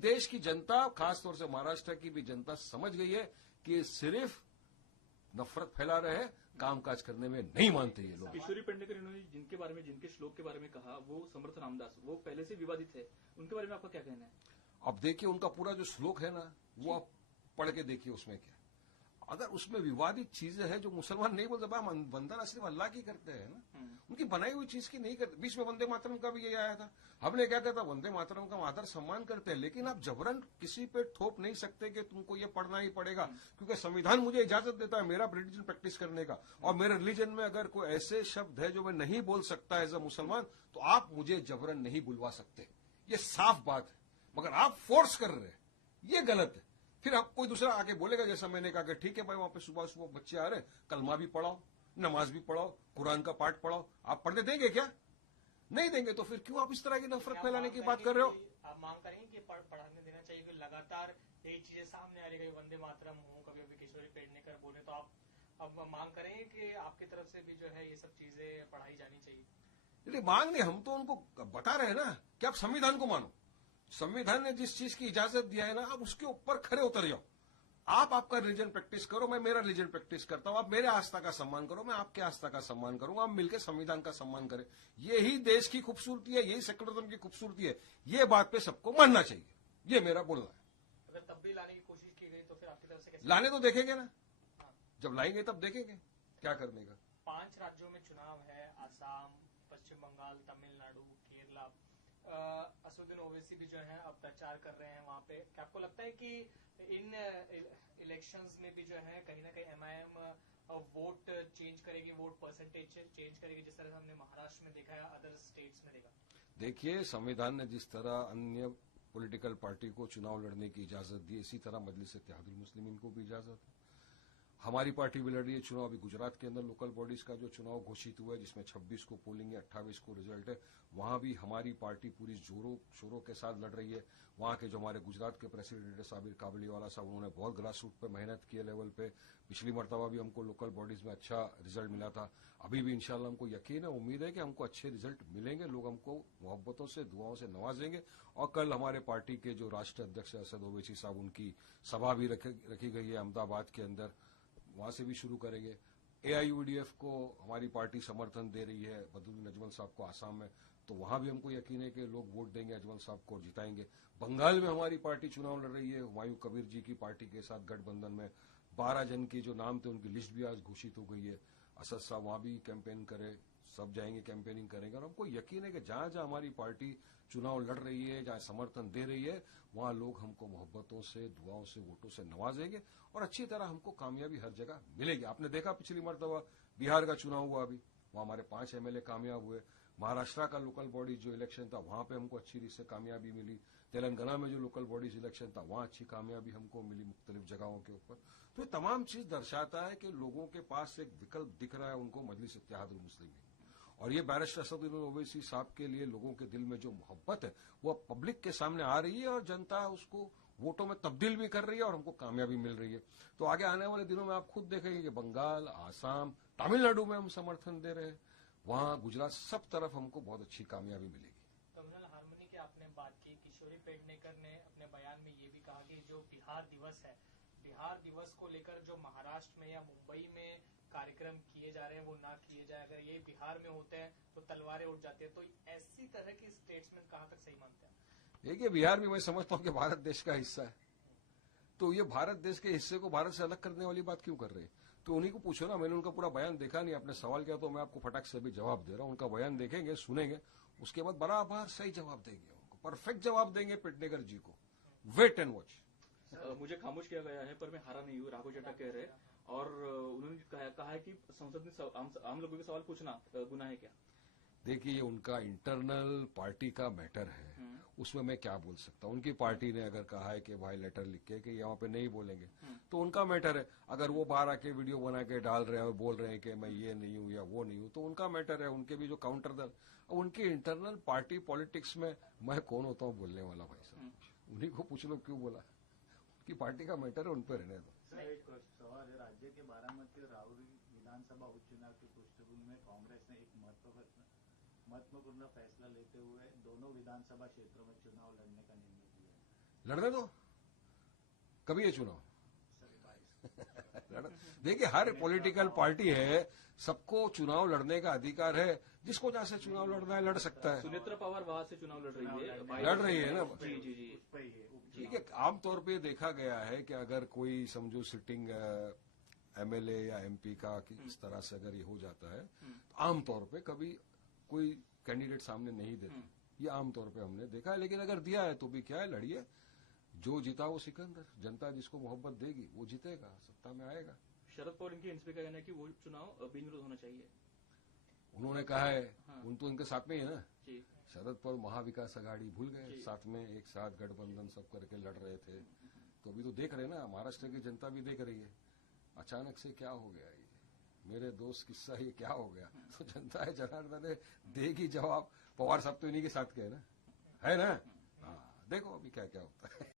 देश की जनता, खासतौर से महाराष्ट्र की भी जनता समझ गई है कि सिर्फ नफरत फैला रहे हैं, कामकाज करने में नहीं मानते ये लोग। किशोरी पेडनेकर इन्होंने जिनके बारे में, जिनके श्लोक के बारे में कहा, वो समर्थ रामदास, वो पहले से विवादित है, उनके बारे में आपका क्या कहना है? अब देखिए उनका पूरा जो श्लोक है ना, वो आप पढ़ के देखिए उसमें क्या, अगर उसमें विवादित चीजें हैं जो मुसलमान नहीं बोलते, वंदना सिर्फ अल्लाह की करते हैं ना, उनकी बनाई हुई चीज की नहीं करते। बीच में वंदे मातरम का भी ये आया था, हमने क्या कहता, वंदे मातरम का आदर सम्मान करते हैं, लेकिन आप जबरन किसी पे थोप नहीं सकते कि तुमको ये पढ़ना ही पड़ेगा, क्योंकि संविधान मुझे इजाजत देता है मेरा रिलीजन प्रैक्टिस करने का, और मेरे रिलीजन में अगर कोई ऐसे शब्द है जो मैं नहीं बोल सकता एज अ मुसलमान, तो आप मुझे जबरन नहीं बुलवा सकते। ये साफ बात है, मगर आप फोर्स कर रहे हैं, ये गलत है। फिर आप कोई दूसरा आके बोलेगा, जैसा मैंने कहा कि ठीक है भाई, वहां पे सुबह सुबह बच्चे आ रहे हैं, कलमा भी पढ़ाओ, नमाज भी पढ़ाओ, कुरान का पाठ पढ़ाओ, आप पढ़ने देंगे क्या? नहीं देंगे, तो फिर क्यों आप इस तरह की नफरत फैलाने की बात कर रहे हो? आप मांग करेंगे कि पढ़ाने देना चाहिए, कि लगातार यही चीजें सामने आ रही है, वंदे मातरम हो, कभी कभी किशोरी पेडनेकर बोले, तो आप अब मांग करेंगे कि आपकी तरफ से भी जो है ये सब चीजें पढ़ाई जानी चाहिए? नहीं, मांग नहीं, हम तो उनको बता रहे हैं ना कि आप संविधान को मानो। संविधान ने जिस चीज की इजाजत दिया है ना, आप उसके ऊपर खड़े उतर जाओ। आप आपका रिलीजन प्रैक्टिस करो, मैं मेरा रिलीजन प्रैक्टिस करता हूं, आप मेरे आस्था का सम्मान करो, मैं आपके आस्था का सम्मान करूंगा, आप मिलकर संविधान का सम्मान करें। यही देश की खूबसूरती है, यही सेकुलरिज्म की खूबसूरती है। ये बात पे सबको मानना चाहिए, ये मेरा बोलना है। अगर तब भी लाने की कोशिश की गई तो फिर आपकी तरफ से कैसे? लाने तो देखेंगे ना, जब लाएंगे तब देखेंगे क्या करने का। 5 राज्यों में चुनाव है, आसाम, पश्चिम बंगाल, तमिलनाडु, केरला। असदुद्दीन ओवैसी भी जो है अब प्रचार कर रहे हैं वहां पे। क्या आपको लगता है कि इन इलेक्शंस में भी जो है कहीं ना कहीं एमआईएम वोट चेंज करेगी, वोट परसेंटेज चेंज करेगी, जिस तरह से हमने महाराष्ट्र में देखा है, अदर स्टेट्स में देखा? देखिए, संविधान ने जिस तरह अन्य पॉलिटिकल पार्टी को चुनाव लड़ने की इजाजत दी, इसी तरह मजलिस इत्तेहादुल मुस्लिमीन को भी इजाजत है। हमारी पार्टी भी लड़ रही है चुनाव। अभी गुजरात के अंदर लोकल बॉडीज का जो चुनाव घोषित हुआ है, जिसमें 26 को पोलिंग है, 28 को रिजल्ट है, वहां भी हमारी पार्टी पूरी जोरों शोरों के साथ लड़ रही है। वहां के जो हमारे गुजरात के प्रेसिडेंट है साबिर काबलीवाला साहब, उन्होंने बहुत ग्रास रूट पे मेहनत की है लेवल पे। पिछली मरतबा भी हमको लोकल बॉडीज में अच्छा रिजल्ट मिला था। अभी भी इंशाल्लाह हमको यकीन है, उम्मीद है कि हमको अच्छे रिजल्ट मिलेंगे, लोग हमको मोहब्बतों से, दुआओं से नवाजेंगे। और कल हमारे पार्टी के जो राष्ट्रीय अध्यक्ष असद ओवैसी साहब, उनकी सभा भी रखी गई है अहमदाबाद के अंदर, वहां से भी शुरू करेंगे। एआईयूडीएफ को हमारी पार्टी समर्थन दे रही है, बदरुद्दीन अजमल साहब को आसाम में, तो वहां भी हमको यकीन है कि लोग वोट देंगे अजमल साहब को और जिताएंगे। बंगाल में हमारी पार्टी चुनाव लड़ रही है हुमायूं कबीर जी की पार्टी के साथ गठबंधन में। 12 जन के जो नाम थे उनकी लिस्ट भी आज घोषित हो गई है। असद साहब वहां भी कैंपेन करे, सब जाएंगे, कैंपेनिंग करेंगे। और हमको यकीन है कि जहां जहां हमारी पार्टी चुनाव लड़ रही है, जहां समर्थन दे रही है, वहां लोग हमको मोहब्बतों से, दुआओं से, वोटों से नवाजेंगे और अच्छी तरह हमको कामयाबी हर जगह मिलेगी। आपने देखा पिछली मरतबा बिहार का चुनाव हुआ, अभी वहां हमारे 5 एमएलए कामयाब हुए। महाराष्ट्र का लोकल बॉडीज जो इलेक्शन था, वहां पे हमको अच्छी रीत से कामयाबी मिली। तेलंगाना में जो लोकल बॉडीज इलेक्शन था, वहां अच्छी कामयाबी हमको मिली मुख्तलिफ जगहों के ऊपर। तो ये तमाम चीज दर्शाता है कि लोगों के पास एक विकल्प दिख रहा है उनको, मजलिस इत्तेहादुल मुस्लिमीन। और ये बैरिस्टर असदुद्दीन ओवैसी साहब के लिए लोगों के दिल में जो मोहब्बत है, वो पब्लिक के सामने आ रही है और जनता उसको वोटों में तब्दील भी कर रही है और हमको कामयाबी मिल रही है। तो आगे आने वाले दिनों में आप खुद देखेंगे कि बंगाल, आसाम, तमिलनाडु में हम समर्थन दे रहे हैं, वहां गुजरात, सब तरफ हमको बहुत अच्छी कामयाबी मिलेगी। कम्युनल हार्मनी की आपने बात की। किशोरी पेडनेकर ने अपने बयान में ये भी कहा कि जो बिहार दिवस है, बिहार दिवस को लेकर जो महाराष्ट्र में या मुंबई में कार्यक्रम किए जा रहे हैं वो ना किए जाए। अगर ये बिहार में होते हैं तो तलवारें उठ जाती है। तो ऐसी तरह की स्टेट्समेंट कहां तक सही मानते हैं? देखिए, बिहार भी मैं समझता हूं कि भारत देश का हिस्सा है, तो ये भारत देश के हिस्से को भारत से अलग करने वाली बात क्यों कर रहे हैं? तो उन्हीं को पूछो ना। मैंने उनका पूरा बयान देखा नहीं, आपने सवाल किया तो मैं आपको फटाक से भी जवाब दे रहा हूं। उनका बयान देखेंगे, सुनेंगे, उसके बाद बराबर सही जवाब देंगे, उनको परफेक्ट जवाब देंगे पेडनेकर जी को। Wait and watch. मुझे खामोश किया गया है पर मैं हारा नहीं हूँ, राघव चड्ढा कह रहे हैं। और उन्होंने कहा है कि संसद में आम लोगों के सवाल पूछना गुनाह है क्या? देखिए, ये उनका इंटरनल पार्टी का मैटर है, उसमें मैं क्या बोल सकता हूँ। उनकी पार्टी ने अगर कहा है कि भाई लेटर लिख के कि यहाँ पे नहीं बोलेंगे, तो उनका मैटर है। अगर वो बाहर आके वीडियो बना के डाल रहे हैं और बोल रहे हैं कि मैं ये नहीं हूँ या वो नहीं हूँ, तो उनका मैटर है। उनके भी जो काउंटर दल, उनकी इंटरनल पार्टी पॉलिटिक्स में मैं कौन होता हूँ बोलने वाला? भाई साहब, उन्हीं को पूछ लो क्यों बोला। उनकी पार्टी का मैटर है, उन पर रहने दो। एक सवाल है। राज्य के बारामती और राहुरी विधानसभा उपचुनाव की पृष्ठभूमि में कांग्रेस ने एक महत्वपूर्ण फैसला लेते हुए दोनों विधानसभा क्षेत्रों में चुनाव लड़ने का निर्णय लिया। लड़ने दो, कभी ये चुनाव देखिए, हर पॉलिटिकल पार्टी है, सबको चुनाव लड़ने का अधिकार है, जिसको जहां से चुनाव लड़ना है लड़ सकता है। सुनेत्रा पवार वहां से चुनाव लड़ रही है, लड़ रही है ना। जी जी जी। उस पर ही है ठीक है, आमतौर पे देखा गया है कि अगर कोई समझो सिटिंग एमएलए या एमपी का कि इस तरह से अगर ये हो जाता है, तो आमतौर पे कभी कोई कैंडिडेट सामने नहीं देते, ये आमतौर पे हमने देखा है। लेकिन अगर दिया है तो भी क्या है, लड़िए, जो जीता वो सिकंदर, जनता जिसको मोहब्बत देगी वो जीतेगा, सत्ता में आएगा। शरद पवार इनके एनसीपी का कहना है कि वो चुनाव बिनविरोध होना चाहिए। उन्होंने कहा है, हाँ। उन तो उनके साथ में ही है ना, जी शरद पवार महाविकास आघाड़ी भूल गए, जी। साथ में एक साथ गठबंधन सब करके लड़ रहे थे। तो अभी तो देख रहे हैं ना, महाराष्ट्र की जनता भी देख रही है, अचानक से क्या हो गया ये, मेरे दोस्त किस्सा ये क्या हो गया। तो जनता है जनार्दन देगी जवाब। पवार साहब तो इन्हीं के साथ के है ना, है ना। हाँ, देखो अभी क्या क्या होता है।